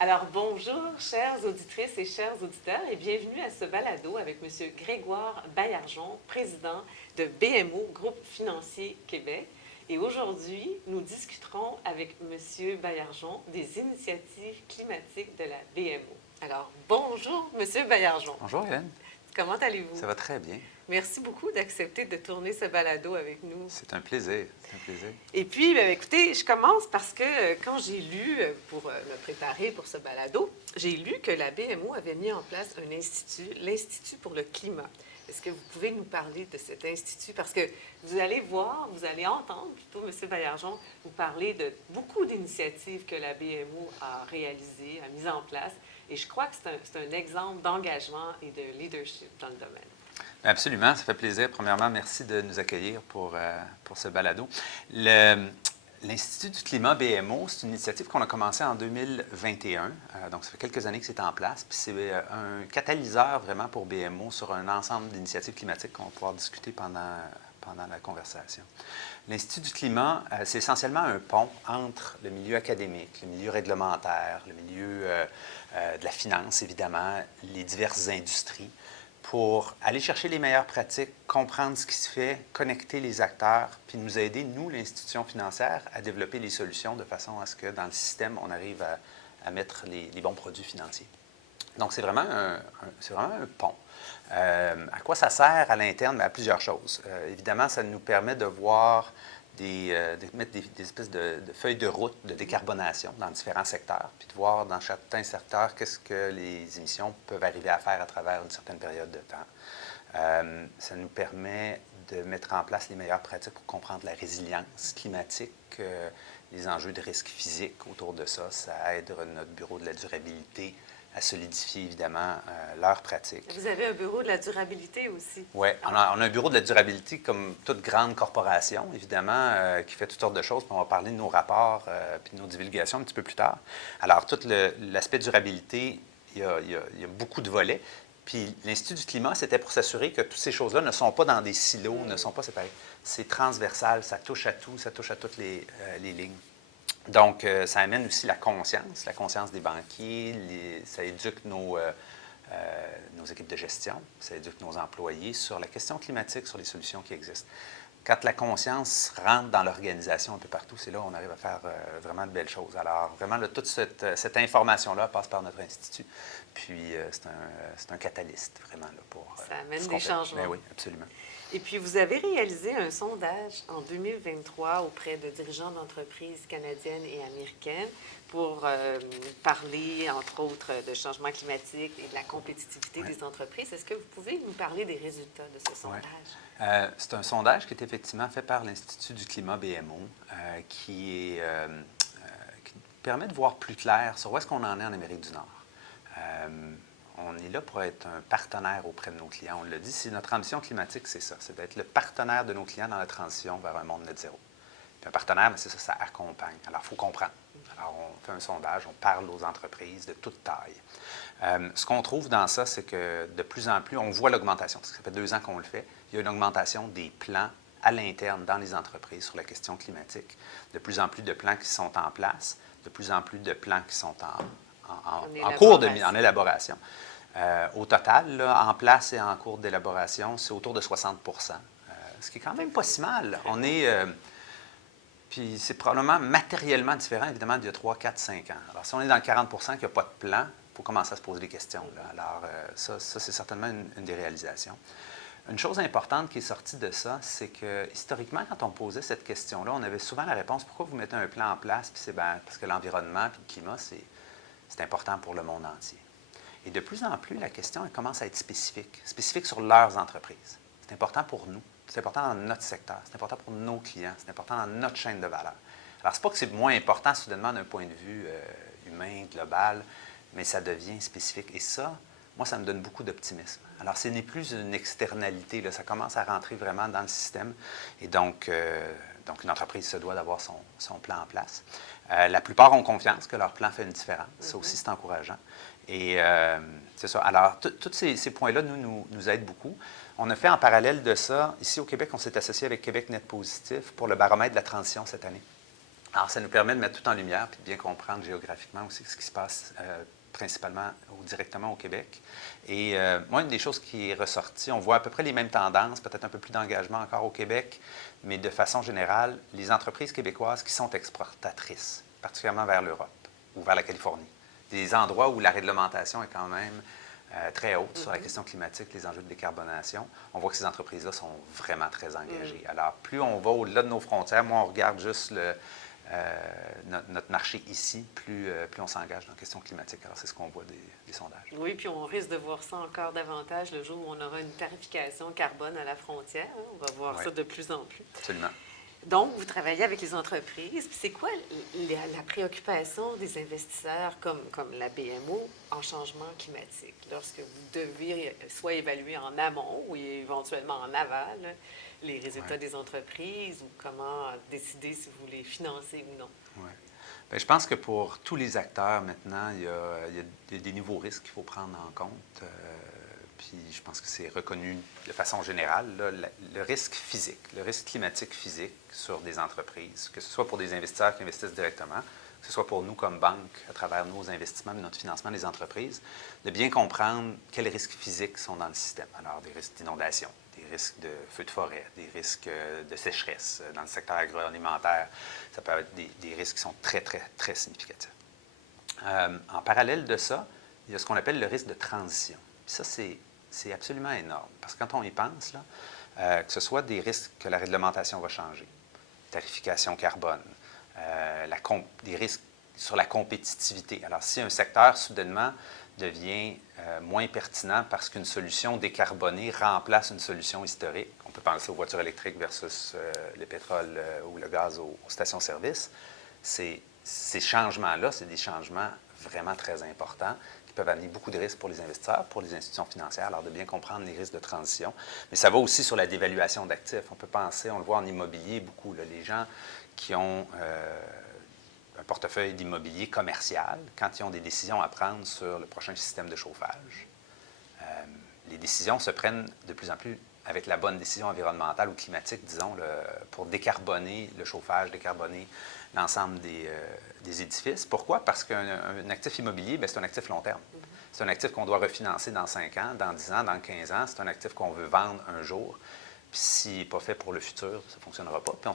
Alors, bonjour, chères auditrices et chers auditeurs, et bienvenue à ce balado avec M. Grégoire Baillargeon, président de BMO, Groupe financier Québec. Et aujourd'hui, nous discuterons avec M. Baillargeon des initiatives climatiques de la BMO. Alors, bonjour, M. Baillargeon. Bonjour Hélène, Comment allez-vous? ça va très bien. Merci beaucoup d'accepter de tourner ce balado avec nous. C'est un plaisir, c'est un plaisir. Et puis, écoutez, je commence parce que quand j'ai lu, pour me préparer pour ce balado, j'ai lu que la BMO avait mis en place un institut, l'Institut pour le climat. Est-ce que vous pouvez nous parler de cet institut? Parce que vous allez voir, vous allez entendre plutôt, M. Baillargeon, vous parler de beaucoup d'initiatives que la BMO a réalisées, a mises en place. Et je crois que c'est un exemple d'engagement et de leadership dans le domaine. Absolument, ça fait plaisir. Premièrement, merci de nous accueillir pour ce balado. L'Institut du climat BMO, c'est une initiative qu'on a commencée en 2021. Donc, ça fait quelques années que c'est en place. Puis, c'est un catalyseur vraiment pour BMO sur un ensemble d'initiatives climatiques qu'on va pouvoir discuter pendant la conversation. L'Institut du climat, c'est essentiellement un pont entre le milieu académique, le milieu réglementaire, le milieu de la finance, évidemment, les diverses industries, pour aller chercher les meilleures pratiques, comprendre ce qui se fait, connecter les acteurs, puis nous aider, nous, l'institution financière, à développer les solutions de façon à ce que dans le système, on arrive à mettre les bons produits financiers. Donc, c'est vraiment un pont. À quoi ça sert à l'interne? À plusieurs choses. Évidemment, ça nous permet de voir de mettre des espèces de feuilles de route de décarbonation dans différents secteurs, puis de voir dans certains secteurs qu'est-ce que les émissions peuvent arriver à faire à travers une certaine période de temps. Ça nous permet de mettre en place les meilleures pratiques pour comprendre la résilience climatique, les enjeux de risque physique autour de ça. Ça aide notre bureau de la durabilité à solidifier, évidemment, leurs pratiques. Vous avez un bureau de la durabilité aussi. Oui, on a un bureau de la durabilité comme toute grande corporation, évidemment, qui fait toutes sortes de choses. Puis on va parler de nos rapports puis de nos divulgations un petit peu plus tard. Alors, tout l'aspect durabilité, il y a beaucoup de volets. Puis l'Institut du climat, c'était pour s'assurer que toutes ces choses-là ne sont pas dans des silos, ne sont pas séparées. C'est transversal, ça touche à tout, ça touche à toutes les lignes. Donc, ça amène aussi la conscience des banquiers, ça éduque nos équipes de gestion, ça éduque nos employés sur la question climatique, sur les solutions qui existent. Quand la conscience rentre dans l'organisation un peu partout, c'est là où on arrive à faire vraiment de belles choses. Alors, vraiment, toute cette information-là passe par notre institut. Puis, c'est un catalyste, vraiment, là, pour ça amène ce des qu'on fait. changements. Bien oui, absolument. Et puis, vous avez réalisé un sondage en 2023 auprès de dirigeants d'entreprises canadiennes et américaines pour parler, entre autres, de changement climatique et de la compétitivité des entreprises. Est-ce que vous pouvez nous parler des résultats de ce sondage? C'est un sondage qui est effectivement fait par l'Institut du climat BMO, qui permet de voir plus clair sur où est-ce qu'on en est en Amérique du Nord. On est là pour être un partenaire auprès de nos clients. On l'a dit, c'est notre ambition climatique, c'est ça, c'est d'être le partenaire de nos clients dans la transition vers un monde net zéro. Puis un partenaire, c'est ça, ça accompagne. Alors, il faut comprendre. Alors, on fait un sondage, on parle aux entreprises de toute taille. Ce qu'on trouve dans ça, c'est que de plus en plus, on voit l'augmentation, parce que ça fait 2 ans qu'on le fait. Il y a une augmentation des plans à l'interne dans les entreprises sur la question climatique. De plus en plus de plans qui sont en place, de plus en plus de plans qui sont en cours en élaboration. Au total, là, en place et en cours d'élaboration, c'est autour de 60 ce qui est quand même pas si mal. On est... puis c'est probablement matériellement différent, évidemment, d'il y a 3, 4, 5 ans. Alors, si on est dans le 40 qu'il n'y a pas de plan, il faut commencer à se poser des questions. Là. Alors, ça c'est certainement une des réalisations. Une chose importante qui est sortie de ça, c'est que historiquement, quand on posait cette question-là, on avait souvent la réponse « Pourquoi vous mettez un plan en place? » Puis c'est parce que l'environnement et le climat, c'est important pour le monde entier. Et de plus en plus, la question elle commence à être spécifique sur leurs entreprises. C'est important pour nous, c'est important dans notre secteur, c'est important pour nos clients, c'est important dans notre chaîne de valeur. Alors, ce n'est pas que c'est moins important soudainement d'un point de vue humain, global, mais ça devient spécifique. Et ça, moi, ça me donne beaucoup d'optimisme. Alors, ce n'est plus une externalité, là, ça commence à rentrer vraiment dans le système. Et donc une entreprise se doit d'avoir son plan en place. La plupart ont confiance que leur plan fait une différence. Ça aussi, c'est encourageant. Et c'est ça. Alors, tous ces points-là nous aident beaucoup. On a fait en parallèle de ça, ici au Québec, on s'est associé avec Québec Net Positif pour le baromètre de la transition cette année. Alors, ça nous permet de mettre tout en lumière puis de bien comprendre géographiquement aussi ce qui se passe principalement ou directement au Québec. Et moi, une des choses qui est ressortie, on voit à peu près les mêmes tendances, peut-être un peu plus d'engagement encore au Québec, mais de façon générale, les entreprises québécoises qui sont exportatrices, particulièrement vers l'Europe ou vers la Californie, des endroits où la réglementation est quand même très haute sur la question climatique, les enjeux de décarbonation, on voit que ces entreprises-là sont vraiment très engagées. Alors, plus on va au-delà de nos frontières, moi, on regarde juste notre marché ici, plus on s'engage dans la question climatique. Alors, c'est ce qu'on voit des sondages. Oui, puis on risque de voir ça encore davantage le jour où on aura une tarification carbone à la frontière, hein. On va voir Oui, ça de plus en plus. absolument. Donc, vous travaillez avec les entreprises. Puis c'est quoi la préoccupation des investisseurs comme la BMO en changement climatique lorsque vous devez soit évaluer en amont ou éventuellement en aval les résultats Ouais. des entreprises ou comment décider si vous les financez ou non? Ouais. Bien, je pense que pour tous les acteurs maintenant, il y a des nouveaux risques qu'il faut prendre en compte. Puis je pense que c'est reconnu de façon générale, là, le risque physique, le risque climatique physique sur des entreprises, que ce soit pour des investisseurs qui investissent directement, que ce soit pour nous comme banque à travers nos investissements et notre financement des entreprises, de bien comprendre quels risques physiques sont dans le système. Alors, des risques d'inondation, des risques de feux de forêt, des risques de sécheresse dans le secteur agroalimentaire. Ça peut être des risques qui sont très, très, très significatifs. En parallèle de ça, il y a ce qu'on appelle le risque de transition. Puis ça, c'est absolument énorme. Parce que quand on y pense, là, que ce soit des risques que la réglementation va changer, tarification carbone, des risques sur la compétitivité. Alors, si un secteur, soudainement, devient moins pertinent parce qu'une solution décarbonée remplace une solution historique, on peut penser aux voitures électriques versus le pétrole ou le gaz aux stations-service, ces changements-là, c'est des changements vraiment très importants qui peuvent amener beaucoup de risques pour les investisseurs, pour les institutions financières, alors de bien comprendre les risques de transition. Mais ça va aussi sur la dévaluation d'actifs. On peut penser, on le voit en immobilier beaucoup, là, les gens qui ont un portefeuille d'immobilier commercial, quand ils ont des décisions à prendre sur le prochain système de chauffage, les décisions se prennent de plus en plus avec la bonne décision environnementale ou climatique, disons, pour décarboner le chauffage, décarboner l'ensemble des édifices. Pourquoi? Parce qu'un actif immobilier, bien, c'est un actif long terme. C'est un actif qu'on doit refinancer dans 5 ans, dans 10 ans, dans 15 ans. C'est un actif qu'on veut vendre un jour. Puis s'il n'est pas fait pour le futur, ça ne fonctionnera pas. Puis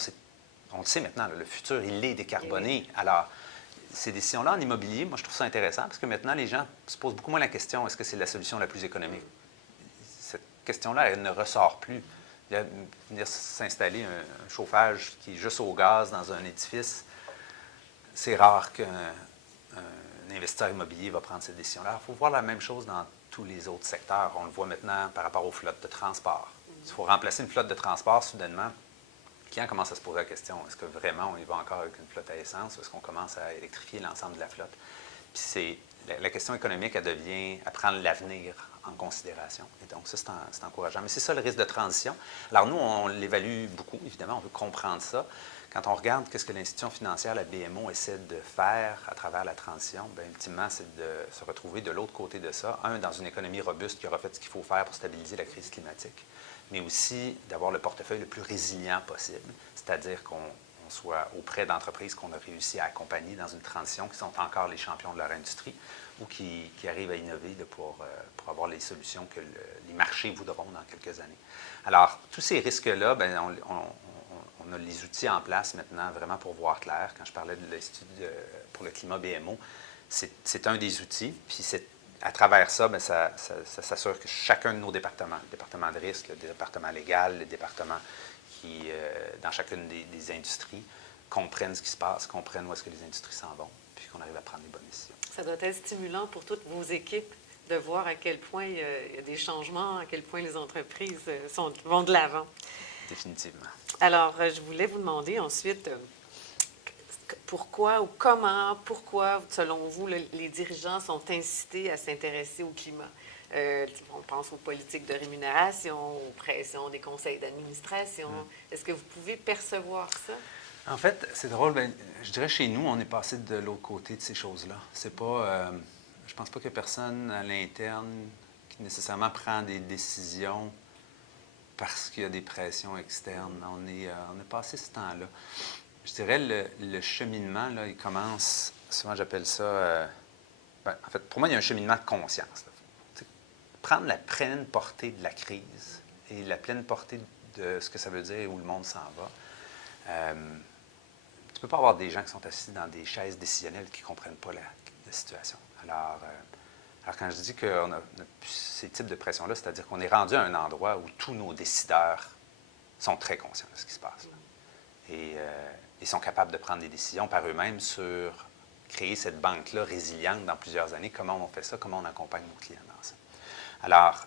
on le sait maintenant, là, le futur, il est décarboné. Alors, ces décisions-là en immobilier, moi, je trouve ça intéressant parce que maintenant, les gens se posent beaucoup moins la question, est-ce que c'est la solution la plus économique? Cette question-là, elle ne ressort plus. Venir s'installer un chauffage qui est juste au gaz dans un édifice, c'est rare qu'un investisseur immobilier va prendre cette décision-là. Il faut voir la même chose dans tous les autres secteurs. On le voit maintenant par rapport aux flottes de transport. Il faut remplacer une flotte de transport soudainement. Le client commence à se poser la question, est-ce que vraiment on y va encore avec une flotte à essence ou est-ce qu'on commence à électrifier l'ensemble de la flotte? Puis la question économique, elle devient à prendre l'avenir en considération. Et donc, ça, c'est encourageant. Mais c'est ça le risque de transition. Alors, nous, on l'évalue beaucoup, évidemment, on veut comprendre ça. Quand on regarde qu'est-ce que l'institution financière, la BMO, essaie de faire à travers la transition, bien, ultimement, c'est de se retrouver de l'autre côté de ça. Un, dans une économie robuste qui aura fait ce qu'il faut faire pour stabiliser la crise climatique, mais aussi d'avoir le portefeuille le plus résilient possible, c'est-à-dire qu'on soit auprès d'entreprises qu'on a réussi à accompagner dans une transition, qui sont encore les champions de leur industrie ou qui arrivent à innover pour avoir les solutions que les marchés voudront dans quelques années. Alors, tous ces risques-là, bien, on a les outils en place maintenant vraiment pour voir clair. Quand je parlais de l'Institut pour le climat BMO, c'est un des outils. Puis à travers ça, bien, ça s'assure que chacun de nos départements, le département de risque, le département légal, le département qui, dans chacune des industries, comprennent ce qui se passe, comprennent où est-ce que les industries s'en vont, puis qu'on arrive à prendre les bonnes décisions. Ça doit être stimulant pour toutes vos équipes de voir à quel point il y a des changements, à quel point les entreprises vont de l'avant. Définitivement. Alors, je voulais vous demander ensuite pourquoi ou comment, pourquoi, selon vous, les dirigeants sont incités à s'intéresser au climat. On pense aux politiques de rémunération, aux pressions des conseils d'administration. Est-ce que vous pouvez percevoir ça? En fait, c'est drôle, bien, je dirais chez nous, on est passé de l'autre côté de ces choses-là. C'est pas, je pense pas qu'il y a personne à l'interne qui nécessairement prend des décisions parce qu'il y a des pressions externes. On est passé ce temps-là. Je dirais le cheminement, là, il commence, souvent j'appelle ça, en fait, pour moi, il y a un cheminement de conscience. Prendre la pleine portée de la crise et la pleine portée de ce que ça veut dire et où le monde s'en va. Tu ne peux pas avoir des gens qui sont assis dans des chaises décisionnelles qui ne comprennent pas la situation. Alors, quand je dis qu'on a ces types de pression-là, c'est-à-dire qu'on est rendu à un endroit où tous nos décideurs sont très conscients de ce qui se passe. Là. Et ils sont capables de prendre des décisions par eux-mêmes sur créer cette banque-là résiliente dans plusieurs années. Comment on fait ça? Comment on accompagne nos clients dans ça? Alors,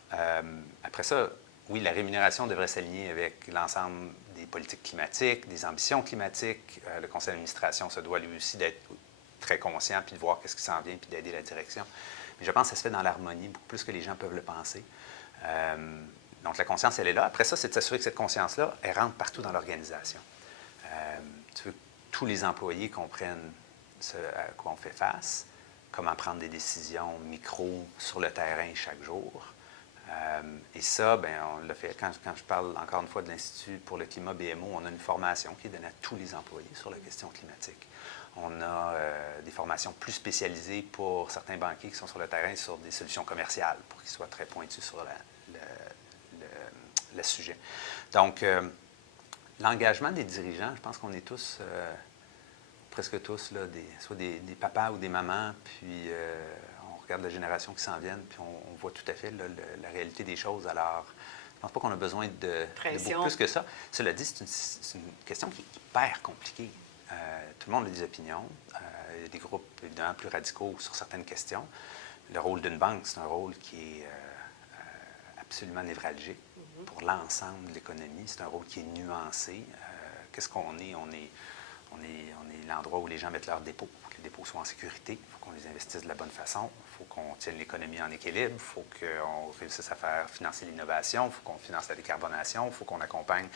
après ça, oui, la rémunération devrait s'aligner avec l'ensemble des politiques climatiques, des ambitions climatiques. Le conseil d'administration se doit lui aussi d'être très conscient, puis de voir qu'est-ce qui s'en vient, puis d'aider la direction. Mais je pense que ça se fait dans l'harmonie, beaucoup plus que les gens peuvent le penser. Donc, la conscience, elle est là. Après ça, c'est de s'assurer que cette conscience-là, elle rentre partout dans l'organisation. Tu veux que tous les employés comprennent ce à quoi on fait face, comment prendre des décisions micro sur le terrain chaque jour. Et ça, bien, on l'a fait. Quand je parle encore une fois de l'Institut pour le climat BMO, on a une formation qui est donnée à tous les employés sur la question climatique. On a des formations plus spécialisées pour certains banquiers qui sont sur le terrain sur des solutions commerciales pour qu'ils soient très pointus sur le sujet. Donc, l'engagement des dirigeants, je pense qu'on est tous, presque tous, là, soit des papas ou des mamans, puis on regarde la génération qui s'en vient, puis on voit tout à fait là, la réalité des choses. Alors, je ne pense pas qu'on a besoin de beaucoup plus que ça. Cela dit, c'est une question qui est hyper compliquée. Tout le monde a des opinions. Il y a des groupes, évidemment, plus radicaux sur certaines questions. Le rôle d'une banque, c'est un rôle qui est absolument névralgique pour l'ensemble de l'économie. C'est un rôle qui est nuancé. Qu'est-ce qu'on est? On est l'endroit où les gens mettent leurs dépôts. Il faut que les dépôts soient en sécurité. Il faut qu'on les investisse de la bonne façon. Il faut qu'on tienne l'économie en équilibre. Il faut qu'on réussisse à faire financer l'innovation. Il faut qu'on finance la décarbonation. Il faut qu'on accompagne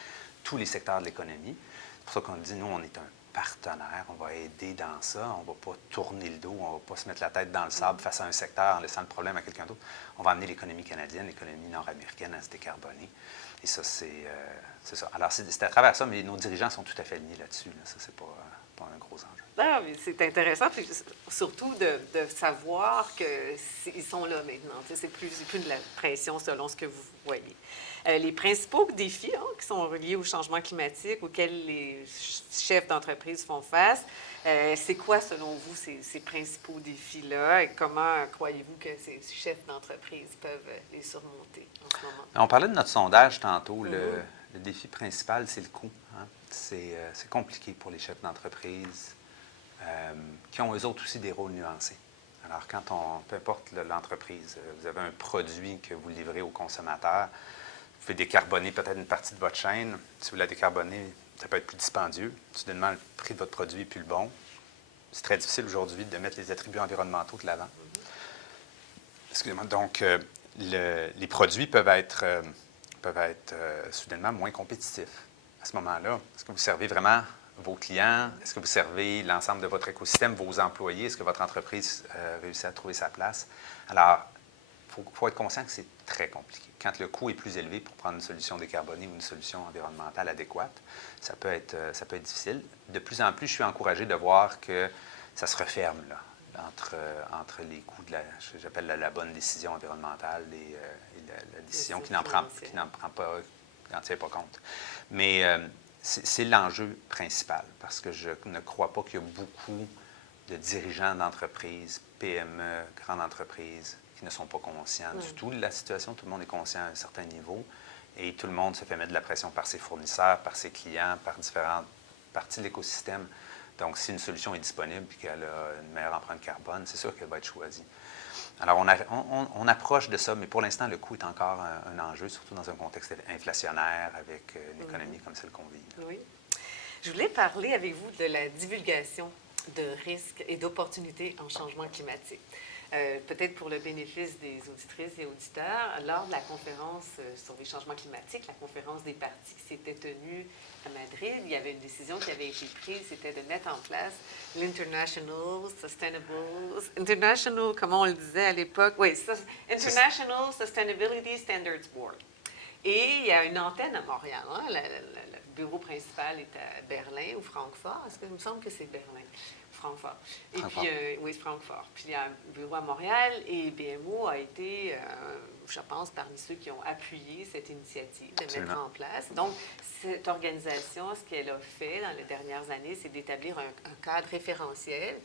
tous les secteurs de l'économie. C'est pour ça qu'on dit, nous, on est un partenaire. On va aider dans ça. On ne va pas tourner le dos. On ne va pas se mettre la tête dans le sable face à un secteur en laissant le problème à quelqu'un d'autre. On va amener l'économie canadienne, l'économie nord-américaine à se décarboner. Et ça, c'est ça. Alors, c'est à travers ça, mais nos dirigeants sont tout à fait alignés là-dessus. Là. Ça, c'est pas un gros enjeu. Ah, mais c'est intéressant, puis surtout de savoir qu'ils sont là maintenant. C'est plus de la pression selon ce que vous voyez. Les principaux défis qui sont reliés au changement climatique auxquels les chefs d'entreprise font face, c'est quoi, selon vous, ces principaux défis-là? Et comment croyez-vous que ces chefs d'entreprise peuvent les surmonter en ce moment? On parlait de notre sondage tantôt. Le défi principal, c'est le coût. Hein? C'est compliqué pour les chefs d'entreprise qui ont eux autres aussi des rôles nuancés. Alors, peu importe l'entreprise, vous avez un produit que vous livrez au consommateur, vous pouvez décarboner peut-être une partie de votre chaîne. Si vous la décarbonez, ça peut être plus dispendieux. Soudainement, le prix de votre produit n'est plus le bon. C'est très difficile aujourd'hui de mettre les attributs environnementaux de l'avant. Excusez-moi. Donc, les produits peuvent être soudainement moins compétitifs. À ce moment-là, est-ce que vous servez vraiment vos clients? Est-ce que vous servez l'ensemble de votre écosystème, vos employés? Est-ce que votre entreprise réussit à trouver sa place? Alors, il faut être conscient que c'est très compliqué. Quand le coût est plus élevé pour prendre une solution décarbonée ou une solution environnementale adéquate, ça peut être difficile. De plus en plus, je suis encouragé de voir que ça se referme là, entre les coûts de j'appelle la bonne décision environnementale et la décision qui n'en tient pas compte. Mais c'est l'enjeu principal, parce que je ne crois pas qu'il y a beaucoup de dirigeants d'entreprises, PME, grandes entreprises, qui ne sont pas conscients du tout de la situation. Tout le monde est conscient à un certain niveau et tout le monde se fait mettre de la pression par ses fournisseurs, par ses clients, par différentes parties de l'écosystème. Donc, si une solution est disponible et qu'elle a une meilleure empreinte carbone, c'est sûr qu'elle va être choisie. Alors, on approche de ça, mais pour l'instant, le coût est encore un enjeu, surtout dans un contexte inflationnaire avec une économie comme celle qu'on vit. Oui. Je voulais parler avec vous de la divulgation de risques et d'opportunités en changement climatique. Peut-être pour le bénéfice des auditrices et auditeurs, lors de la conférence sur les changements climatiques, la conférence des partis qui s'était tenue à Madrid, il y avait une décision qui avait été prise, c'était de mettre en place comment on le disait à l'époque? Oui, International Sustainability Standards Board. Et il y a une antenne à Montréal, hein, la bureau principal est à Berlin ou Francfort. Est-ce que il me semble que c'est Berlin? Francfort. Et Francfort. puis, oui, c'est Francfort. Puis il y a un bureau à Montréal et BMO a été, je pense, parmi ceux qui ont appuyé cette initiative de Absolument. mettre en place. Donc, cette organisation, ce qu'elle a fait dans les dernières années, c'est d'établir un cadre référentiel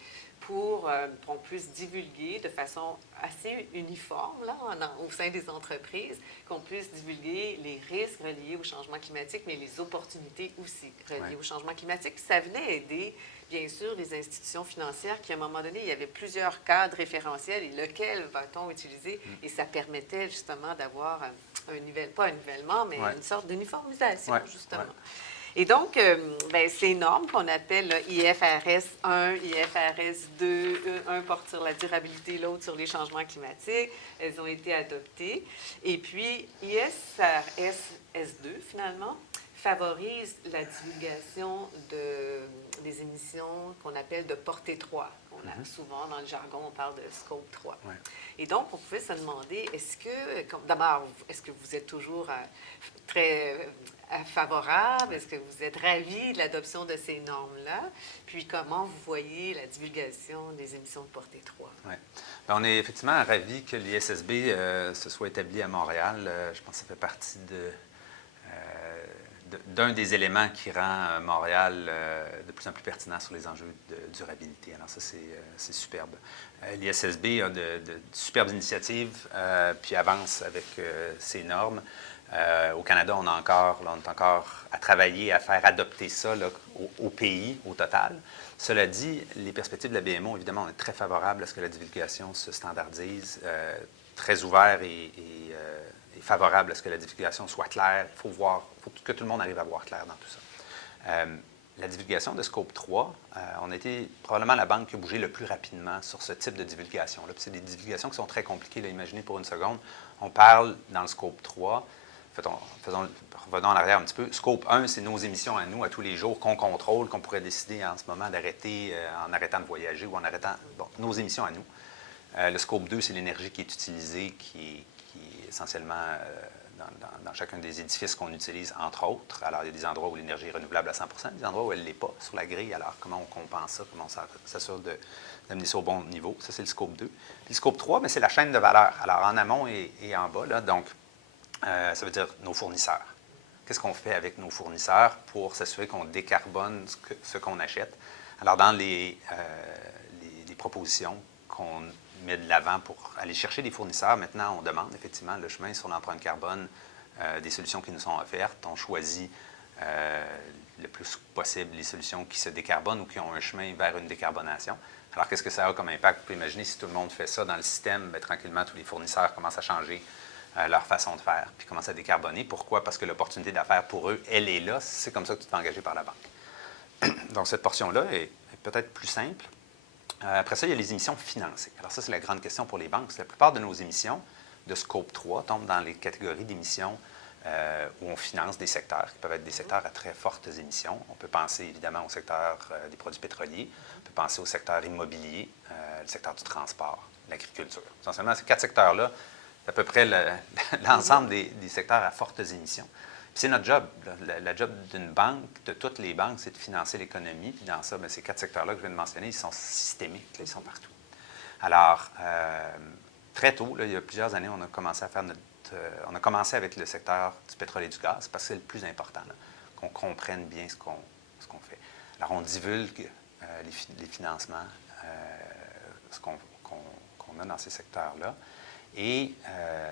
pour qu'on puisse divulguer de façon assez uniforme là, au sein des entreprises, qu'on puisse divulguer les risques reliés au changement climatique, mais les opportunités aussi reliées au changement climatique. Ça venait aider, bien sûr, les institutions financières qui, à un moment donné, il y avait plusieurs cadres référentiels et lequel va-t-on utiliser? Et ça permettait justement d'avoir pas un nivellement, mais une sorte d'uniformisation, justement. Et donc, ces normes qu'on appelle là, IFRS 1, IFRS 2, un porte sur la durabilité, l'autre sur les changements climatiques, elles ont été adoptées. Et puis, IFRS S2, finalement, favorise la divulgation des émissions qu'on appelle de portée 3. Souvent, dans le jargon, on parle de scope 3. Ouais. Et donc, on pouvait se demander, d'abord, est-ce que vous êtes toujours très favorable? Est-ce que vous êtes ravi de l'adoption de ces normes-là? Puis, comment vous voyez la divulgation des émissions de portée 3? Oui. On est effectivement ravis que l'ISSB se soit établi à Montréal. Je pense que ça fait partie d'un des éléments qui rend Montréal de plus en plus pertinent sur les enjeux de durabilité. Alors ça, c'est superbe. L'ISSB a de superbes initiatives, puis avance avec ses normes. Au Canada, on est encore à travailler, à faire adopter ça là, au pays, au total. Cela dit, les perspectives de la BMO, évidemment, on est très favorable à ce que la divulgation se standardise, très ouvert et favorable à ce que la divulgation soit claire. Il faut que tout le monde arrive à voir clair dans tout ça. La divulgation de Scope 3, on a été probablement la banque qui a bougé le plus rapidement sur ce type de divulgation-là. C'est des divulgations qui sont très compliquées à imaginer pour une seconde. On parle dans le Scope 3, revenons en arrière un petit peu. Scope 1, c'est nos émissions à nous, à tous les jours, qu'on contrôle, qu'on pourrait décider en ce moment d'arrêter en arrêtant de voyager ou en arrêtant nos émissions à nous. Le Scope 2, c'est l'énergie qui est utilisée, qui est essentiellement dans chacun des édifices qu'on utilise, entre autres. Alors, il y a des endroits où l'énergie est renouvelable à 100 des endroits où elle ne l'est pas sur la grille. Alors, comment on compense ça? Comment on s'assure d'amener ça au bon niveau? Ça, c'est le Scope 2. Puis le Scope 3, mais c'est la chaîne de valeur. Alors, en amont et en bas, là, donc, ça veut dire nos fournisseurs. Qu'est-ce qu'on fait avec nos fournisseurs pour s'assurer qu'on décarbone ce qu'on achète? Alors, dans les propositions qu'on met de l'avant pour aller chercher des fournisseurs, maintenant, on demande effectivement le chemin sur l'empreinte carbone des solutions qui nous sont offertes. On choisit le plus possible les solutions qui se décarbonent ou qui ont un chemin vers une décarbonation. Alors, qu'est-ce que ça a comme impact? Vous pouvez imaginer si tout le monde fait ça dans le système, bien, tranquillement, tous les fournisseurs commencent à changer leur façon de faire, puis commencent à décarboner. Pourquoi? Parce que l'opportunité d'affaires pour eux, elle est là. C'est comme ça que tu t'es engagé par la banque. Donc, cette portion-là est peut-être plus simple. Après ça, il y a les émissions financées. Alors ça, c'est la grande question pour les banques. La plupart de nos émissions de Scope 3 tombent dans les catégories d'émissions où on finance des secteurs, qui peuvent être des secteurs à très fortes émissions. On peut penser évidemment au secteur des produits pétroliers, on peut penser au secteur immobilier, le secteur du transport, l'agriculture. Essentiellement, ces 4 secteurs-là, c'est à peu près l'ensemble des secteurs à fortes émissions. Puis c'est notre job. La job d'une banque, de toutes les banques, c'est de financer l'économie. Puis dans ça, bien, ces 4 secteurs-là que je viens de mentionner, ils sont systémiques, là, ils sont partout. Alors, très tôt, là, il y a plusieurs années, on a commencé à faire on a commencé avec le secteur du pétrole et du gaz, parce que c'est le plus important, qu'on comprenne bien ce qu'on fait. Alors, on divulgue les financements, ce qu'on a dans ces secteurs-là, et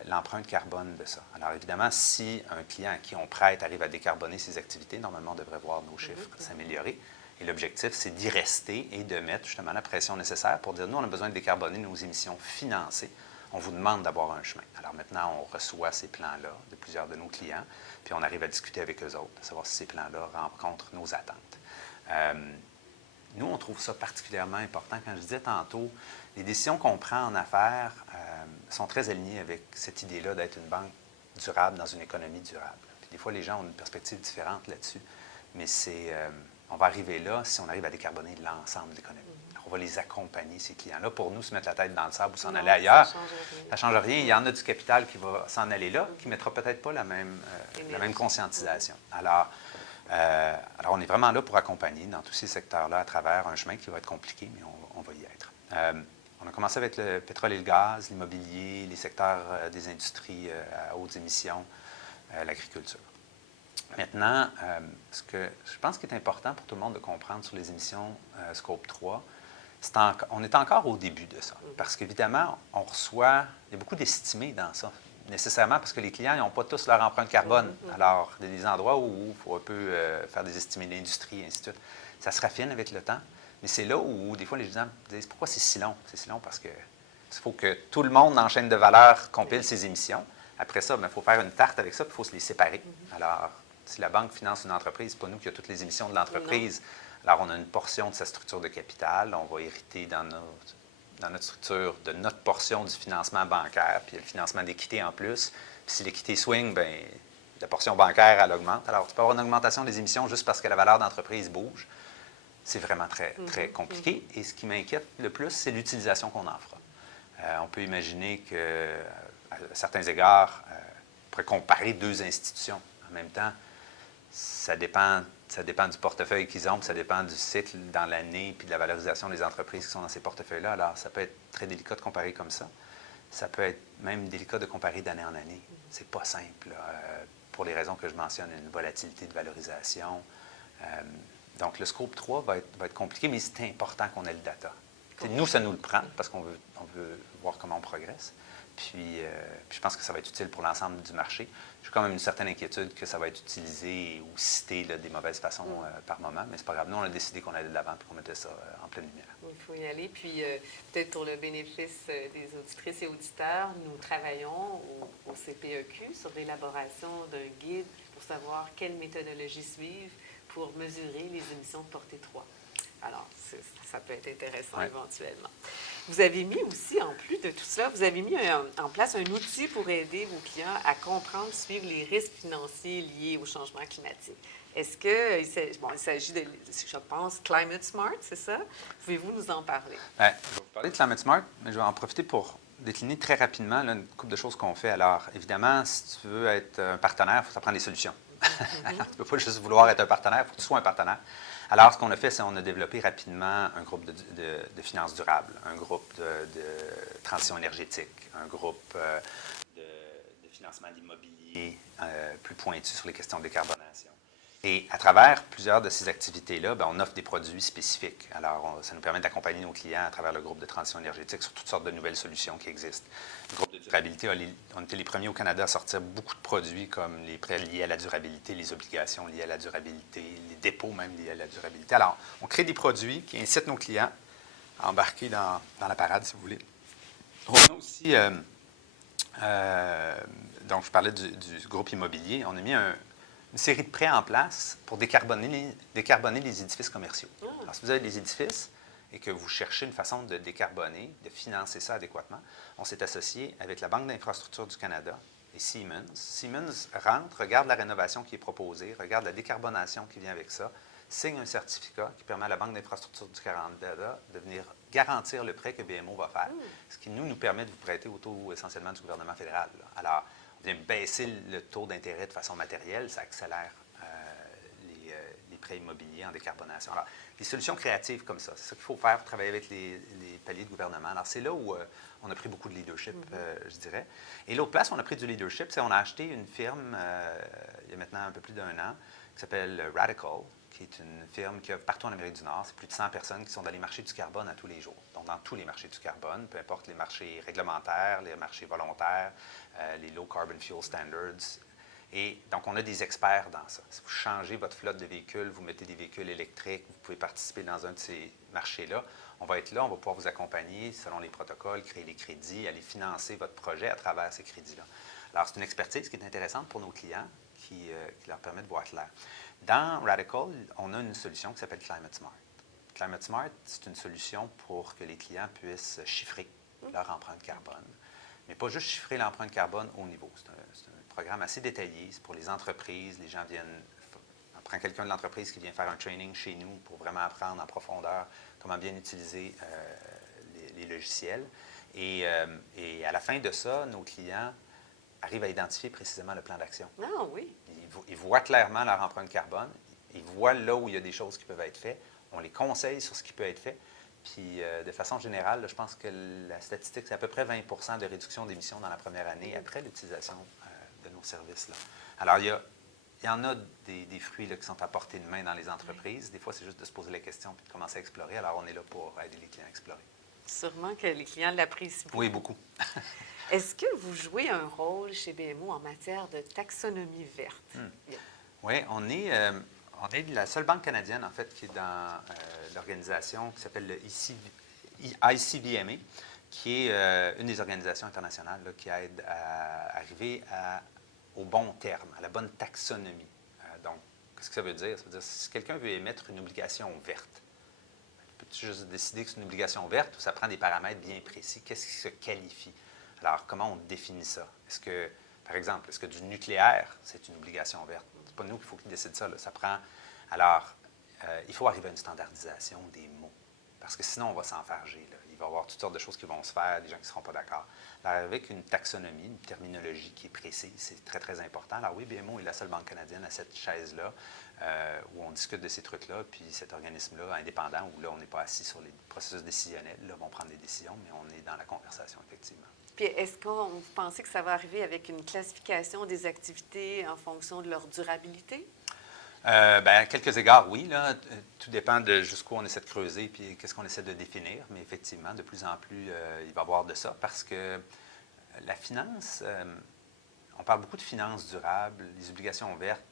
l'empreinte carbone de ça. Alors, évidemment, si un client à qui on prête arrive à décarboner ses activités, normalement, on devrait voir nos chiffres s'améliorer. Et l'objectif, c'est d'y rester et de mettre justement la pression nécessaire pour dire, nous, on a besoin de décarboner nos émissions financées. On vous demande d'avoir un chemin. Alors maintenant, on reçoit ces plans-là de plusieurs de nos clients, puis on arrive à discuter avec eux autres, de savoir si ces plans-là rencontrent nos attentes. Nous, on trouve ça particulièrement important. Quand je disais tantôt, les décisions qu'on prend en affaires sont très alignées avec cette idée-là d'être une banque durable dans une économie durable. Puis des fois, les gens ont une perspective différente là-dessus, mais on va arriver là si on arrive à décarboner l'ensemble de l'économie. On va les accompagner, ces clients-là. Pour nous, se mettre la tête dans le sable ou s'en aller ailleurs, ça ne change rien. Il y en a du capital qui va s'en aller là, qui ne mettra peut-être pas la même conscientisation. Alors, Alors, on est vraiment là pour accompagner dans tous ces secteurs-là à travers un chemin qui va être compliqué, mais on va y être. On a commencé avec le pétrole et le gaz, l'immobilier, les secteurs des industries à hautes émissions, l'agriculture. Maintenant, ce que je pense qu'il est important pour tout le monde de comprendre sur les émissions Scope 3, on est encore au début de ça. Parce qu'évidemment, il y a beaucoup d'estimés dans ça, nécessairement parce que les clients n'ont pas tous leur empreinte carbone. Alors, il y a des endroits où il faut un peu faire des estimés d'industrie et ainsi de suite. Ça se raffine avec le temps, mais c'est là où des fois les gens disent pourquoi c'est si long? C'est si long parce que il faut que tout le monde en chaîne de valeur compile ses émissions. Après ça, il faut faire une tarte avec ça, puis il faut se les séparer. Alors, si la banque finance une entreprise, ce n'est pas nous qui avons toutes les émissions de l'entreprise. Alors, on a une portion de sa structure de capital. On va hériter dans notre structure de notre portion du financement bancaire, puis le financement d'équité en plus. Puis si l'équité swing, bien, la portion bancaire, elle augmente. Alors, tu peux avoir une augmentation des émissions juste parce que la valeur d'entreprise bouge. C'est vraiment très, très compliqué. Et ce qui m'inquiète le plus, c'est l'utilisation qu'on en fera. On peut imaginer qu'à certains égards, on pourrait comparer deux institutions. En même temps, ça dépend du portefeuille qu'ils ont, puis ça dépend du cycle dans l'année, puis de la valorisation des entreprises qui sont dans ces portefeuilles-là. Alors, ça peut être très délicat de comparer comme ça. Ça peut être même délicat de comparer d'année en année. C'est pas simple, pour les raisons que je mentionne, une volatilité de valorisation. Donc, le scope 3 va être compliqué, mais c'est important qu'on ait le data. Nous, ça nous le prend parce qu'on veut voir comment on progresse. Puis, je pense que ça va être utile pour l'ensemble du marché. J'ai quand même une certaine inquiétude que ça va être utilisé ou cité là, des mauvaises façons par moment, mais c'est pas grave. Nous, on a décidé qu'on allait de l'avant et qu'on mettait ça en pleine lumière. Il faut y aller. Puis, peut-être pour le bénéfice des auditrices et auditeurs, nous travaillons au CPEQ sur l'élaboration d'un guide pour savoir quelle méthodologie suivre pour mesurer les émissions de portée 3. Alors, ça peut être intéressant éventuellement. Vous avez mis aussi, en plus de tout cela, vous avez mis en place un outil pour aider vos clients à comprendre, suivre les risques financiers liés au changement climatique. Est-ce que, il s'agit de, je pense, Climate Smart, c'est ça? Pouvez-vous nous en parler? Bien, je vais vous parler de Climate Smart, mais je vais en profiter pour décliner très rapidement là, une couple de choses qu'on fait. Alors, évidemment, si tu veux être un partenaire, il faut t'apprendre des solutions. Tu ne peux pas juste vouloir être un partenaire, il faut que tu sois un partenaire. Alors, ce qu'on a fait, c'est qu'on a développé rapidement un groupe de finances durables, un groupe de transition énergétique, un groupe de financement d'immobilier plus pointu sur les questions de décarbonation. Et à travers plusieurs de ces activités-là, bien, on offre des produits spécifiques. Alors, ça nous permet d'accompagner nos clients à travers le groupe de transition énergétique sur toutes sortes de nouvelles solutions qui existent. Le groupe de durabilité, on était les premiers au Canada à sortir beaucoup de produits comme les prêts liés à la durabilité, les obligations liées à la durabilité, les dépôts même liés à la durabilité. Alors, on crée des produits qui incitent nos clients à embarquer dans la parade, si vous voulez. On a aussi, donc je parlais du groupe immobilier, on a mis une série de prêts en place pour décarboner les édifices commerciaux. Alors, si vous avez des édifices et que vous cherchez une façon de décarboner, de financer ça adéquatement, on s'est associé avec la Banque d'infrastructure du Canada et Siemens. Siemens rentre, regarde la rénovation qui est proposée, regarde la décarbonation qui vient avec ça, signe un certificat qui permet à la Banque d'infrastructure du Canada de venir garantir le prêt que BMO va faire, ce qui nous permet de vous prêter au taux essentiellement du gouvernement fédéral. Alors, vient baisser le taux d'intérêt de façon matérielle, ça accélère les prêts immobiliers en décarbonation. Alors, des solutions créatives comme ça, c'est ça qu'il faut faire pour travailler avec les paliers de gouvernement. Alors, c'est là où on a pris beaucoup de leadership, je dirais. Et l'autre place où on a pris du leadership, c'est qu'on a acheté une firme, il y a maintenant un peu plus d'1 an, qui s'appelle Radical, qui est une firme qui a partout en Amérique du Nord. C'est plus de 100 personnes qui sont dans les marchés du carbone à tous les jours. Donc, dans tous les marchés du carbone, peu importe les marchés réglementaires, les marchés volontaires, les Low Carbon Fuel Standards. Et donc, on a des experts dans ça. Si vous changez votre flotte de véhicules, vous mettez des véhicules électriques, vous pouvez participer dans un de ces marchés-là. On va être là, on va pouvoir vous accompagner selon les protocoles, créer les crédits, aller financer votre projet à travers ces crédits-là. Alors, c'est une expertise qui est intéressante pour nos clients, qui leur permet de voir clair. Dans Radical, on a une solution qui s'appelle Climate Smart. Climate Smart, c'est une solution pour que les clients puissent chiffrer leur empreinte carbone, mais pas juste chiffrer l'empreinte carbone au niveau. C'est un programme assez détaillé, c'est pour les entreprises. Les gens viennent, on prend quelqu'un de l'entreprise qui vient faire un training chez nous pour vraiment apprendre en profondeur comment bien utiliser les logiciels. Et à la fin de ça, nos clients arrivent à identifier précisément le plan d'action. Ah oui. Ils voient clairement leur empreinte carbone Ils voient là où il y a des choses qui peuvent être faites. On les conseille sur ce qui peut être fait. Puis, de façon générale, là, je pense que la statistique, c'est à peu près 20 de réduction d'émissions dans la première année après l'utilisation de nos services. Là. Alors, il y en a des fruits là, qui sont à portée de main dans les entreprises. Des fois, c'est juste de se poser la question et de commencer à explorer. Alors, on est là pour aider les clients à explorer. Sûrement que les clients l'apprécient beaucoup. Oui, beaucoup. Est-ce que vous jouez un rôle chez BMO en matière de taxonomie verte? Oui, on est la seule banque canadienne, en fait, qui est dans l'organisation qui s'appelle le ICVMA, qui est une des organisations internationales là, qui aide à arriver au bon terme, à la bonne taxonomie. Donc, qu'est-ce que ça veut dire? Ça veut dire si quelqu'un veut émettre une obligation verte, peux-tu juste décider que c'est une obligation verte ou ça prend des paramètres bien précis? Qu'est-ce qui se qualifie? Alors, comment on définit ça? Est-ce que, par exemple, est-ce que du nucléaire, c'est une obligation verte? C'est pas nous qu'il faut qu'il décide ça. Là. Ça prend. Alors, il faut arriver à une standardisation des mots. Parce que sinon, on va s'enfarger. Là. Il va y avoir toutes sortes de choses qui vont se faire, des gens qui ne seront pas d'accord. Alors, avec une taxonomie, une terminologie qui est précise, c'est très, très important. Alors oui, BMO est la seule banque canadienne à cette chaise-là, où on discute de ces trucs-là, puis cet organisme-là, indépendant, où là, on n'est pas assis sur les processus décisionnels, là, vont prendre des décisions, mais on est dans la conversation, effectivement. Puis est-ce que vous pensez que ça va arriver avec une classification des activités en fonction de leur durabilité? À quelques égards, oui. Là, tout dépend de jusqu'où on essaie de creuser puis qu'est-ce qu'on essaie de définir. Mais effectivement, de plus en plus, il va y avoir de ça parce que la finance, on parle beaucoup de finances durables, les obligations vertes,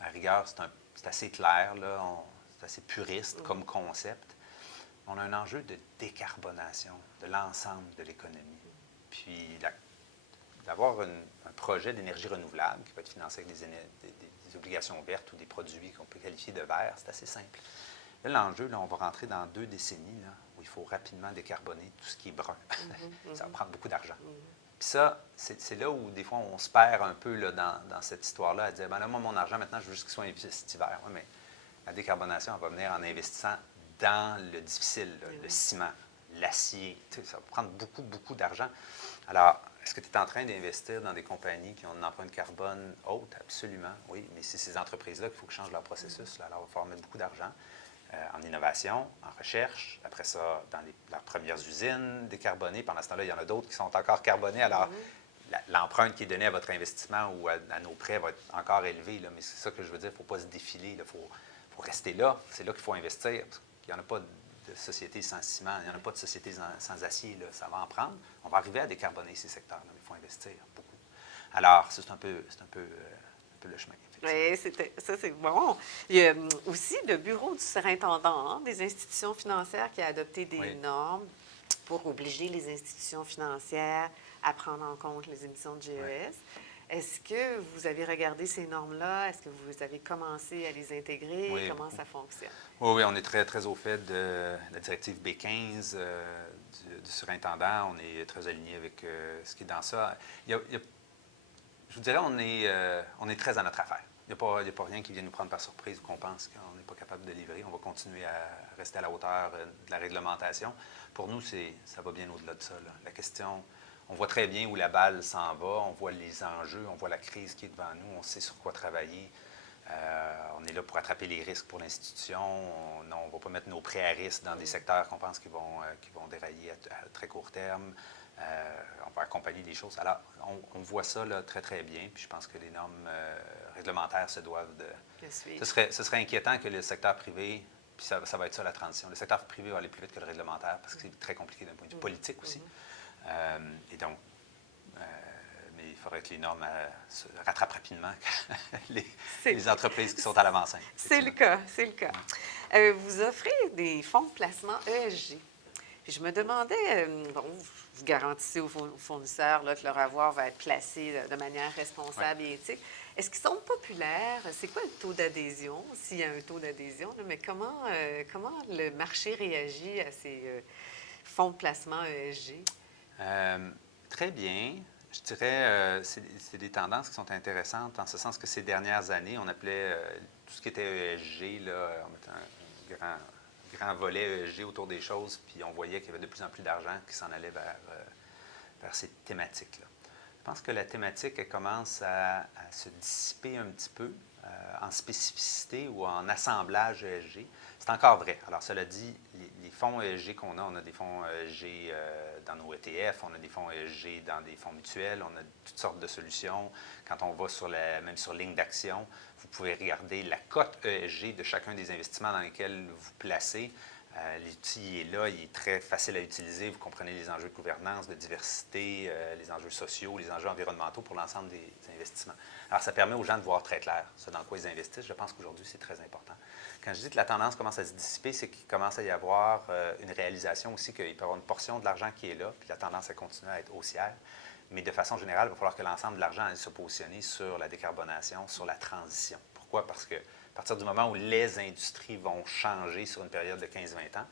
à rigueur, c'est assez clair, là, c'est assez puriste comme concept. On a un enjeu de décarbonation de l'ensemble de l'économie. Puis d'avoir un projet d'énergie renouvelable qui peut être financé avec des obligations vertes ou des produits qu'on peut qualifier de verts, c'est assez simple. Là, l'enjeu, là, on va rentrer dans 2 décennies là, où il faut rapidement décarboner tout ce qui est brun. Ça va prendre beaucoup d'argent. Puis ça, c'est là où des fois on se perd un peu là, dans cette histoire-là, à dire, ben là, moi, mon argent, maintenant, je veux juste qu'il soit investi cet hiver. Ouais, mais la décarbonation, elle va venir en investissant dans le difficile, là, le ciment, l'acier. Ça va prendre beaucoup, beaucoup d'argent. Alors, est-ce que tu es en train d'investir dans des compagnies qui ont une empreinte carbone haute? Absolument, oui. Mais c'est ces entreprises-là qu'il faut qu'ils changent leur processus. Là. Alors, il va falloir mettre beaucoup d'argent en innovation, en recherche. Après ça, dans leurs premières usines décarbonées. Pendant ce temps-là, il y en a d'autres qui sont encore carbonées. Alors, l'empreinte qui est donnée à votre investissement ou à nos prêts va être encore élevée. Là. Mais c'est ça que je veux dire. Il ne faut pas se défiler. Il faut rester là. C'est là qu'il faut investir. Il n'y en a pas de société sans ciment, il n'y en a pas de société sans acier. Là. Ça va en prendre. On va arriver à décarboner ces secteurs-là, mais il faut investir beaucoup. Alors, c'est un peu le chemin. Oui, ça, c'est bon. Il y a aussi le bureau du surintendant des institutions financières qui a adopté des normes pour obliger les institutions financières à prendre en compte les émissions de GES. Oui. Est-ce que vous avez regardé ces normes-là? Est-ce que vous avez commencé à les intégrer? Oui. Comment ça fonctionne? Oui, on est très, très au fait de la directive B15 du surintendant. On est très aligné avec ce qui est dans ça. Je vous dirais, on est très à notre affaire. Il n'y a pas rien qui vient nous prendre par surprise ou qu'on pense qu'on n'est pas capable de livrer. On va continuer à rester à la hauteur de la réglementation. Pour nous, ça va bien au-delà de ça. Là. La question, on voit très bien où la balle s'en va, on voit les enjeux, on voit la crise qui est devant nous, on sait sur quoi travailler. On est là pour attraper les risques pour l'institution. On ne va pas mettre nos prêts à risque dans des secteurs qu'on pense qui vont dérailler à très court terme. On va accompagner les choses. Alors, on voit ça là, très, très bien. Puis je pense que les normes réglementaires se doivent de... Ce serait inquiétant que le secteur privé, puis ça va être ça la transition. Le secteur privé va aller plus vite que le réglementaire parce que c'est très compliqué d'un point de vue politique aussi. Et donc, mais il faudrait que les normes se rattrapent rapidement les entreprises qui sont à l'avant-scène. C'est le cas, c'est le cas. Vous offrez des fonds de placement ESG. Puis je me demandais, vous garantissez aux fournisseurs là, que leur avoir va être placé de manière responsable et éthique. Est-ce qu'ils sont populaires? C'est quoi le taux d'adhésion, s'il y a un taux d'adhésion? Là, mais comment le marché réagit à ces fonds de placement ESG? Très bien. Je dirais c'est des tendances qui sont intéressantes, en ce sens que ces dernières années, on appelait tout ce qui était ESG, là, on mettait un grand volet ESG autour des choses, puis on voyait qu'il y avait de plus en plus d'argent qui s'en allait vers ces thématiques-là. Je pense que la thématique, elle commence à se dissiper un petit peu, en spécificité ou en assemblage ESG. C'est encore vrai. Alors, cela dit, les fonds ESG qu'on a, on a des fonds ESG dans nos ETF, on a des fonds ESG dans des fonds mutuels, on a toutes sortes de solutions. Quand on va même sur ligne d'action, vous pouvez regarder la cote ESG de chacun des investissements dans lesquels vous placez. L'outil est là, il est très facile à utiliser. Vous comprenez les enjeux de gouvernance, de diversité, les enjeux sociaux, les enjeux environnementaux pour l'ensemble des investissements. Alors, ça permet aux gens de voir très clair ce dans quoi ils investissent. Je pense qu'aujourd'hui, c'est très important. Quand je dis que la tendance commence à se dissiper, c'est qu'il commence à y avoir une réalisation aussi qu'il peut y avoir une portion de l'argent qui est là, puis la tendance à continuer à être haussière. Mais de façon générale, il va falloir que l'ensemble de l'argent aille se positionner sur la décarbonation, sur la transition. Pourquoi? Parce que à partir du moment où les industries vont changer sur une période de 15-20 ans,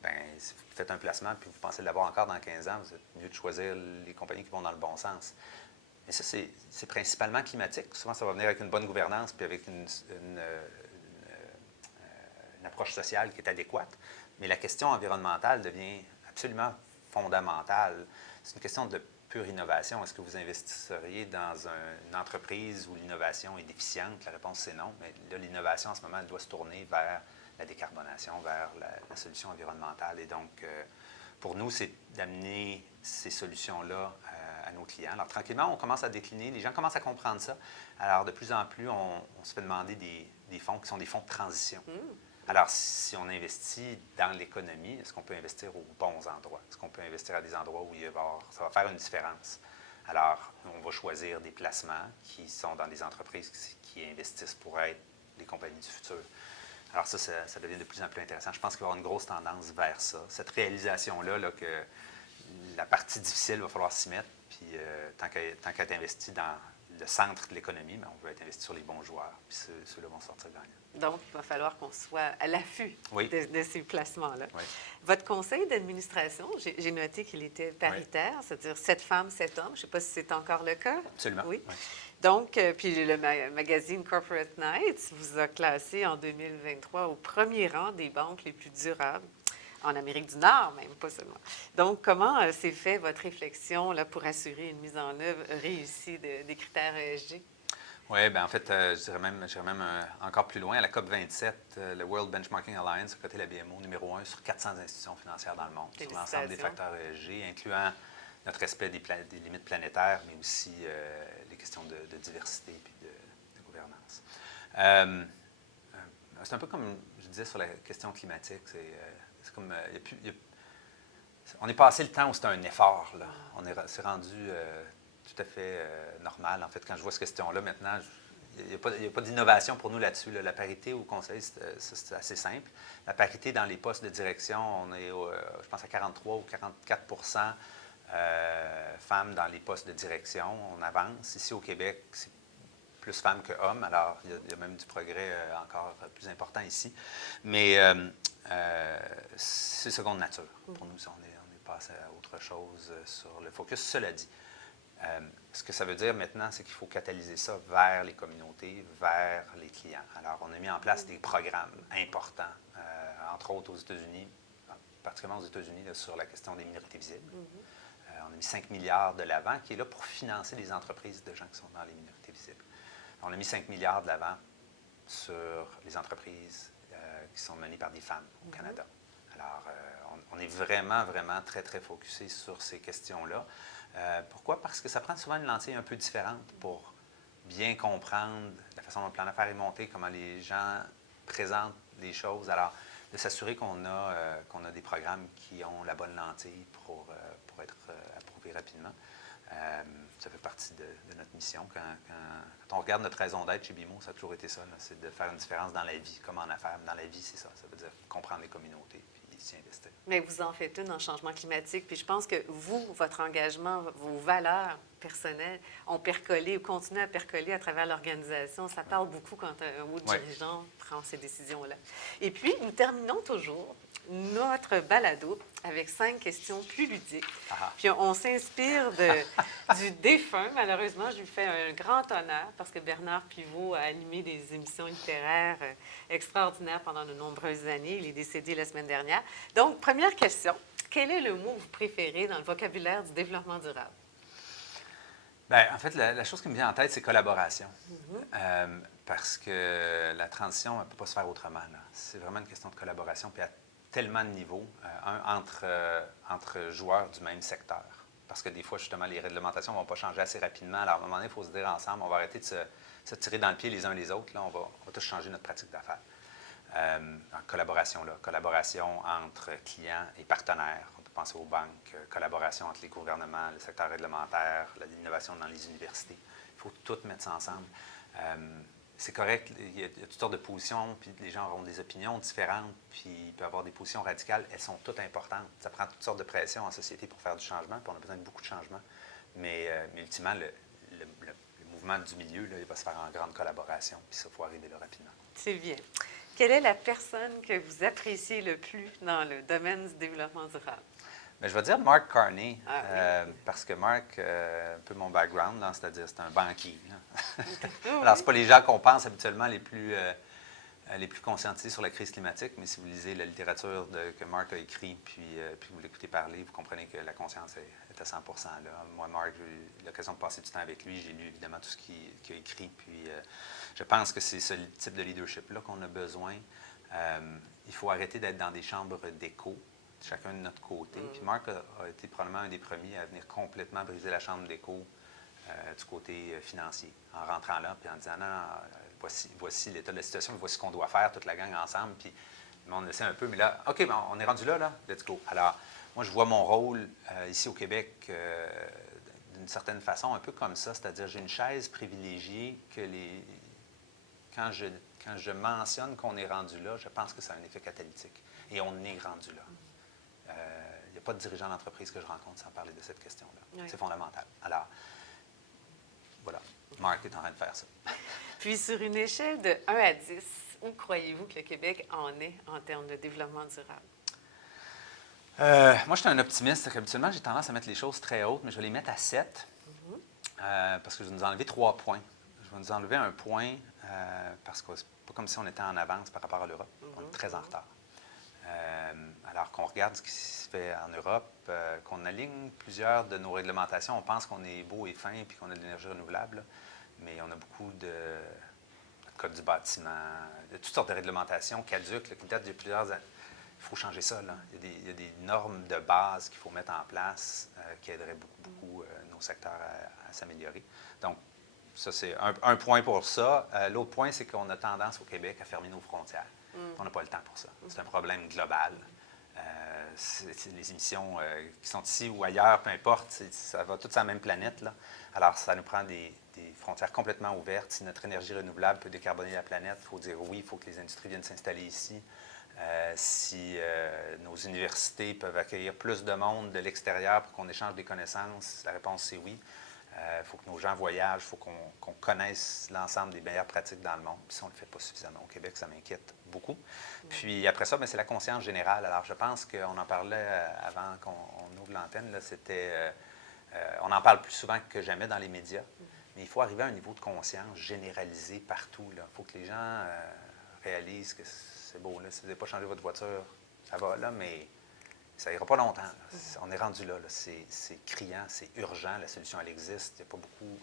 bien, si vous faites un placement puis vous pensez l'avoir encore dans 15 ans, vous êtes mieux de choisir les compagnies qui vont dans le bon sens. Mais ça, c'est principalement climatique. Souvent, ça va venir avec une bonne gouvernance puis avec une approche sociale qui est adéquate. Mais la question environnementale devient absolument fondamentale. C'est une question de pure innovation. Est-ce que vous investisseriez dans une entreprise où l'innovation est déficiente? La réponse, c'est non. Mais là, l'innovation, en ce moment, elle doit se tourner vers la décarbonation, vers la solution environnementale. Et donc, pour nous, c'est d'amener ces solutions-là à nos clients. Alors, tranquillement, on commence à décliner. Les gens commencent à comprendre ça. Alors, de plus en plus, on se fait demander des fonds qui sont des fonds de transition. Alors, si on investit dans l'économie, est-ce qu'on peut investir aux bons endroits? Est-ce qu'on peut investir à des endroits où ça va faire une différence? Alors, on va choisir des placements qui sont dans des entreprises qui investissent pour être des compagnies du futur. Alors ça devient de plus en plus intéressant. Je pense qu'il va y avoir une grosse tendance vers ça. Cette réalisation-là, là, que la partie difficile, il va falloir s'y mettre. Puis tant qu'à être investi dans le centre de l'économie, bien, on veut être investi sur les bons joueurs. Puis ceux-là vont sortir gagnants. Donc, il va falloir qu'on soit à l'affût de ces placements-là. Oui. Votre conseil d'administration, j'ai noté qu'il était paritaire, c'est-à-dire 7 femmes, 7 hommes. Je ne sais pas si c'est encore le cas. Absolument. Oui. Donc, puis le magazine Corporate Knights vous a classé en 2023 au premier rang des banques les plus durables en Amérique du Nord, même pas seulement. Donc, comment s'est fait votre réflexion là, pour assurer une mise en œuvre réussie des critères ESG? Oui, bien en fait, je dirais même encore plus loin. À la COP27, le World Benchmarking Alliance a coté la BMO numéro 1 sur 400 institutions financières dans le monde, sur l'ensemble des facteurs ESG, incluant notre respect des limites planétaires, mais aussi les questions de diversité et de gouvernance. C'est un peu comme je disais sur la question climatique. C'est comme, on est passé le temps où c'était un effort. Là. C'est rendu tout à fait normal. En fait, quand je vois cette question-là, maintenant, il n'y a pas d'innovation pour nous là-dessus. Là. La parité au conseil, c'est assez simple. La parité dans les postes de direction, on est, je pense, à 43 ou 44 femmes dans les postes de direction. On avance. Ici, au Québec, c'est plus femmes que hommes. Alors, il y a même du progrès encore plus important ici. Mais c'est seconde nature. Pour nous, on est passé à autre chose sur le focus. Cela dit, ce que ça veut dire maintenant, c'est qu'il faut catalyser ça vers les communautés, vers les clients. Alors, on a mis en place des programmes importants, entre autres aux États-Unis, particulièrement aux États-Unis, là, sur la question des minorités visibles. On a mis 5 milliards de l'avant, qui est là pour financer les entreprises de gens qui sont dans les minorités visibles. On a mis 5 milliards de l'avant sur les entreprises qui sont menées par des femmes au Canada. Alors, on est vraiment, vraiment très, très focusé sur ces questions-là. Pourquoi? Parce que ça prend souvent une lentille un peu différente pour bien comprendre la façon dont le plan d'affaires est monté, comment les gens présentent les choses. Alors, de s'assurer qu'on a des programmes qui ont la bonne lentille pour être approuvés rapidement. Ça fait partie de notre mission. Quand on regarde notre raison d'être chez BMO, ça a toujours été ça, c'est de faire une différence dans la vie, comme en affaires. Dans la vie, c'est ça. Ça veut dire comprendre les communautés puis s'y investir. Mais vous en faites une en changement climatique. Puis je pense que vous, votre engagement, vos valeurs personnelles ont percolé ou continuent à percoler à travers l'organisation. Ça parle beaucoup quand un haut dirigeant prend ces décisions-là. Et puis, nous terminons toujours notre balado avec 5 questions plus ludiques. Puis on s'inspire du défunt. Malheureusement, je lui fais un grand honneur parce que Bernard Pivot a animé des émissions littéraires extraordinaires pendant de nombreuses années. Il est décédé la semaine dernière. Donc, première question. Quel est le mot que vous préférez dans le vocabulaire du développement durable? Bien, en fait, la chose qui me vient en tête, c'est collaboration. Parce que la transition ne peut pas se faire autrement, là. C'est vraiment une question de collaboration, puis à tellement de niveaux, entre joueurs du même secteur. Parce que des fois, justement, les réglementations ne vont pas changer assez rapidement. Alors, à un moment donné, il faut se dire ensemble, on va arrêter de se tirer dans le pied les uns les autres. Là, on va tous changer notre pratique d'affaires. En collaboration, là, collaboration entre clients et partenaires. On peut penser aux banques, collaboration entre les gouvernements, le secteur réglementaire, l'innovation dans les universités. Il faut tout mettre ça ensemble. C'est correct, il y a toutes sortes de positions, puis les gens auront des opinions différentes, puis il peut y avoir des positions radicales. Elles sont toutes importantes. Ça prend toutes sortes de pressions en société pour faire du changement, puis on a besoin de beaucoup de changements. Mais ultimement, le mouvement du milieu, là, il va se faire en grande collaboration, puis ça, il faut arriver là rapidement. C'est bien. Quelle est la personne que vous appréciez le plus dans le domaine du développement durable? Bien, je vais dire Mark Carney, Oui. parce que Mark, un peu mon background, là, c'est-à-dire c'est un banquier. Oh, Alors, ce oui. pas les gens qu'on pense habituellement les plus conscientisés sur la crise climatique, mais si vous lisez la littérature que Mark a écrit, puis vous l'écoutez parler, vous comprenez que la conscience est à 100 là. Moi, Mark, j'ai eu l'occasion de passer du temps avec lui, j'ai lu évidemment tout ce qu'il a écrit, puis je pense que c'est ce type de leadership-là qu'on a besoin. Il faut arrêter d'être dans des chambres d'écho, chacun de notre côté. Puis Mark a été probablement un des premiers à venir complètement briser la chambre d'écho du côté financier, en rentrant là, puis en disant non, non, voici l'état de la situation, voici ce qu'on doit faire, toute la gang ensemble, puis le monde essaie un peu, mais là, OK, ben, on est rendu là, let's go. Alors, moi, je vois mon rôle ici au Québec d'une certaine façon un peu comme ça, c'est-à-dire j'ai une chaise privilégiée que quand je mentionne qu'on est rendu là, je pense que ça a un effet catalytique. Et on est rendu là. Il n'y a pas de dirigeant d'entreprise que je rencontre sans parler de cette question-là. Oui. C'est fondamental. Alors, voilà, Mark est en train de faire ça. Puis, sur une échelle de 1 à 10, où croyez-vous que le Québec en est en termes de développement durable? Moi, je suis un optimiste. Habituellement, j'ai tendance à mettre les choses très hautes, mais je vais les mettre à 7 parce que je vais nous enlever 3 points. Je vais nous enlever un point parce que c'est pas comme si on était en avance par rapport à l'Europe. On est très en retard. Alors qu'on regarde ce qui se fait en Europe, qu'on aligne plusieurs de nos réglementations, on pense qu'on est beau et fin et qu'on a de l'énergie renouvelable, là, mais on a beaucoup de code du bâtiment, de toutes sortes de réglementations caduques là, qui datent de plusieurs années. Il faut changer ça. Là. Il y a des normes de base qu'il faut mettre en place qui aideraient beaucoup nos secteurs à s'améliorer. Donc, ça, c'est un point pour ça. L'autre point, c'est qu'on a tendance au Québec à fermer nos frontières. On n'a pas le temps pour ça. C'est un problème global. Les émissions qui sont ici ou ailleurs, peu importe, ça va tout sur la même planète. Là. Alors, ça nous prend des frontières complètement ouvertes. Si notre énergie renouvelable peut décarboner la planète, il faut dire oui, il faut que les industries viennent s'installer ici. Si nos universités peuvent accueillir plus de monde de l'extérieur pour qu'on échange des connaissances, la réponse c'est oui. Il faut que nos gens voyagent, il faut qu'on connaisse l'ensemble des meilleures pratiques dans le monde. Puis si on ne le fait pas suffisamment au Québec, ça m'inquiète beaucoup. Puis après ça, bien, c'est la conscience générale. Alors je pense qu'on en parlait avant qu'on ouvre l'antenne. Là, on en parle plus souvent que jamais dans les médias, mais il faut arriver à un niveau de conscience généralisé partout. Il faut que les gens réalisent que c'est beau. Là, si vous n'avez pas changé votre voiture, ça va là, mais ça n'ira pas longtemps. Là. On est rendu là. C'est criant, c'est urgent. La solution, elle existe. Il n'y a pas beaucoup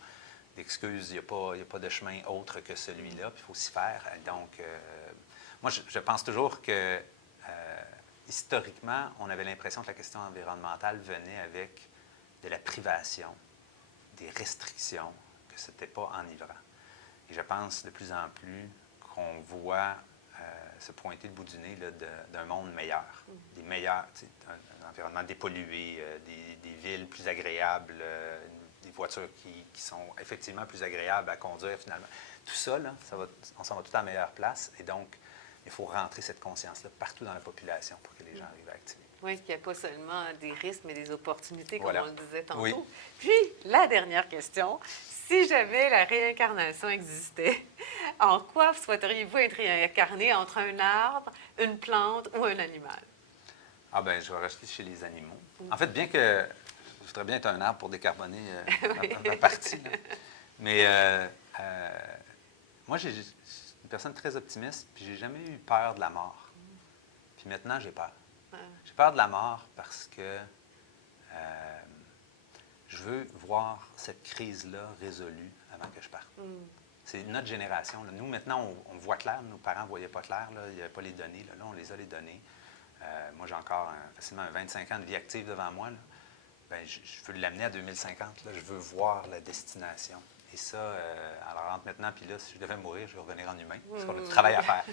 d'excuses. Il n'y a pas de chemin autre que celui-là. Puis il faut s'y faire. Donc, moi, je pense toujours que historiquement, on avait l'impression que la question environnementale venait avec de la privation, des restrictions, que ce n'était pas enivrant. Et je pense de plus en plus qu'on voit se pointer le bout du nez d'un monde meilleur, des meilleurs, un environnement dépollué, des villes plus agréables, des voitures qui sont effectivement plus agréables à conduire finalement. Tout ça, là, on s'en va tout à la meilleure place et donc il faut rentrer cette conscience-là partout dans la population pour que les gens arrivent à activer. Oui, qu'il n'y a pas seulement des risques, mais des opportunités, comme Voilà. on le disait tantôt. Oui. Puis, la dernière question, si jamais la réincarnation existait, en quoi souhaiteriez-vous être réincarné entre un arbre, une plante ou un animal? Ah ben, je vais rester chez les animaux. En fait, bien que je voudrais bien être un arbre pour décarboner ma partie. Là. Mais moi, je suis une personne très optimiste, puis j'ai jamais eu peur de la mort. Puis maintenant, j'ai peur. J'ai peur de la mort parce que je veux voir cette crise-là résolue avant que je parte. C'est notre génération. Là. Nous, maintenant, on voit clair. Nos parents ne voyaient pas clair. Là. Il n'y avait pas les données. Là, on les a, les données. Moi, j'ai encore facilement 25 ans de vie active devant moi. Là. Bien, je veux l'amener à 2050. Là. Je veux voir la destination. Et ça, alors entre maintenant puis là, si je devais mourir, je vais revenir en humain, parce qu'on a du travail à faire.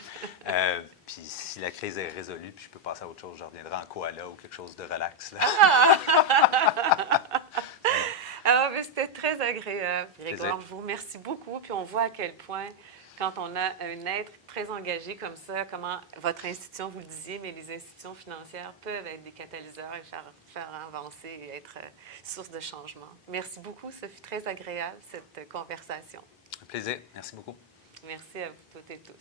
Puis si la crise est résolue, puis je peux passer à autre chose, je reviendrai en koala ou quelque chose de relax. Là. Alors, mais c'était très agréable, Grégoire. Plaisir. Je vous remercie beaucoup. Puis on voit à quel point, quand on a un être très engagé comme ça, comment votre institution, vous le disiez, mais les institutions financières peuvent être des catalyseurs et faire avancer et être source de changement. Merci beaucoup. Ça fut très agréable, cette conversation. Un plaisir. Merci beaucoup. Merci à vous toutes et tous.